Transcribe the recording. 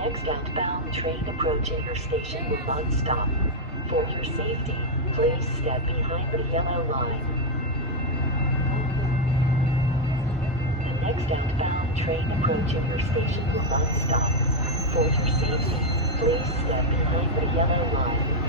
next outbound train approaching your station will not stop. For your safety, please step behind the yellow line. The next outbound train approaching your station will not stop. For your safety, please step behind the yellow line.